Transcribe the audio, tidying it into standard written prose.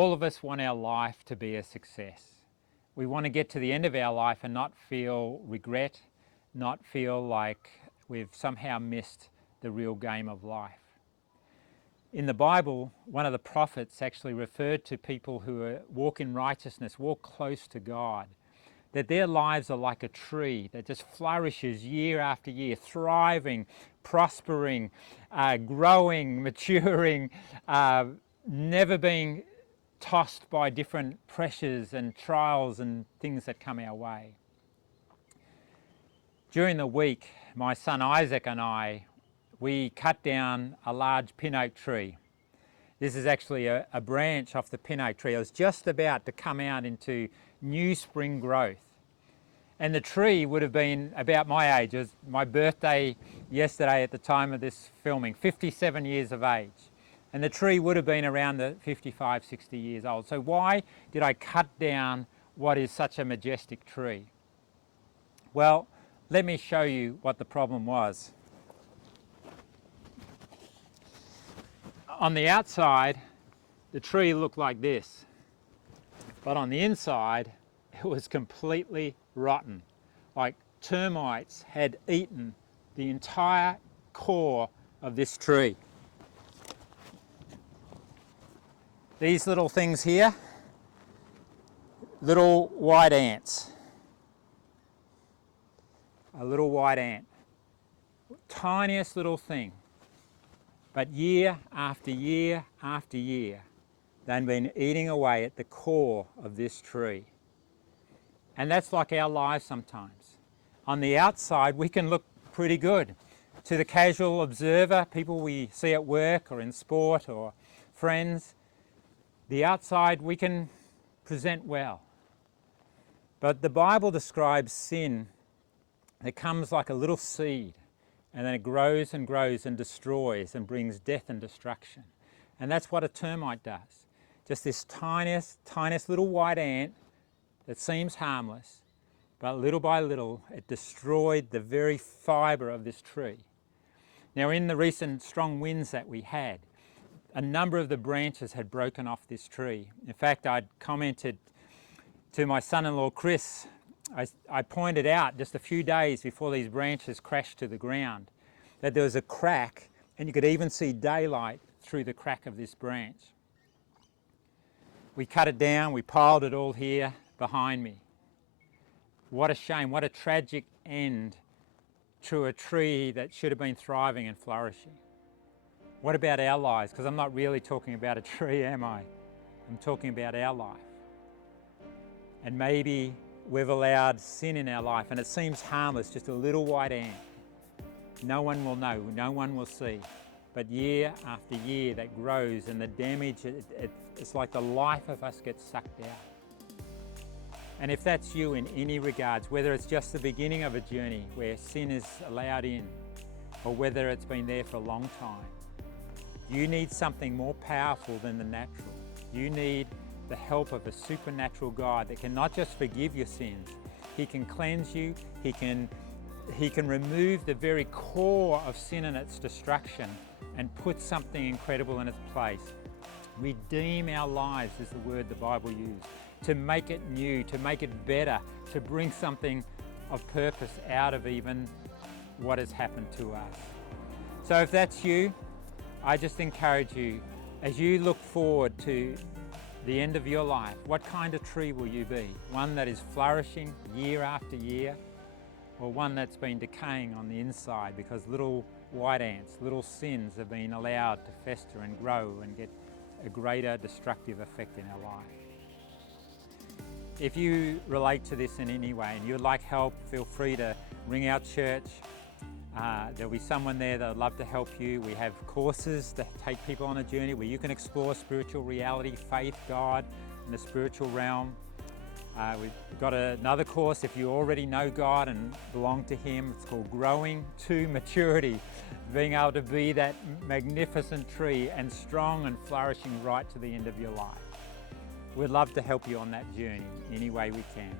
All of us want our life to be a success. We want to get to the end of our life and not feel regret, not feel like we've somehow missed the real game of life. In the Bible, one of the prophets actually referred to people who walk in righteousness, walk close to God, that their lives are like a tree that just flourishes year after year, thriving, prospering, growing, maturing, never being tossed by different pressures and trials and things that come our way. During the week, my son Isaac and we cut down a large pin oak tree. This is actually a branch off the pin oak tree. It was just about to come out into new spring growth. And the tree would have been about my age. It was my birthday yesterday at the time of this filming, 57 years of age. And the tree would have been around the 55, 60 years old. So why did I cut down what is such a majestic tree? Well, let me show you what the problem was. On the outside, the tree looked like this. But on the inside, it was completely rotten. Like termites had eaten the entire core of this tree. These little things here, little white ants. A little white ant. Tiniest little thing. But year after year after year, they've been eating away at the core of this tree. And that's like our lives sometimes. On the outside, we can look pretty good. To the casual observer, people we see at work or in sport or friends, the outside we can present well. But the Bible describes sin that comes like a little seed, and then it grows and grows and destroys and brings death and destruction. And that's what a termite does. Just this tiniest little white ant that seems harmless, but little by little it destroyed the very fibre of this tree. Now, in the recent strong winds that we had, a number of the branches had broken off this tree. In fact, I'd commented to my son-in-law Chris, I pointed out just a few days before these branches crashed to the ground that there was a crack, and you could even see daylight through the crack of this branch. We cut it down, we piled it all here behind me. What a shame, what a tragic end to a tree that should have been thriving and flourishing. What about our lives? Because I'm not really talking about a tree, am I? I'm talking about our life. And maybe we've allowed sin in our life and it seems harmless, just a little white ant. No one will know, no one will see. But year after year that grows, and the damage, it's like the life of us gets sucked out. And if that's you in any regards, whether it's just the beginning of a journey where sin is allowed in, or whether it's been there for a long time, you need something more powerful than the natural. You need the help of a supernatural God that can not just forgive your sins, He can cleanse you, He can remove the very core of sin and its destruction and put something incredible in its place. Redeem our lives is the word the Bible used. To make it new, to make it better, to bring something of purpose out of even what has happened to us. So if that's you, I just encourage you, as you look forward to the end of your life, what kind of tree will you be? One that is flourishing year after year, or one that's been decaying on the inside because little white ants, little sins have been allowed to fester and grow and get a greater destructive effect in our life? If you relate to this in any way and you'd like help, feel free to ring our church. There'll be someone there that would love to help you. We have courses that take people on a journey where you can explore spiritual reality, faith, God, in the spiritual realm. We've got another course if you already know God and belong to Him. It's called Growing to Maturity, being able to be that magnificent tree and strong and flourishing right to the end of your life. We'd love to help you on that journey any way we can.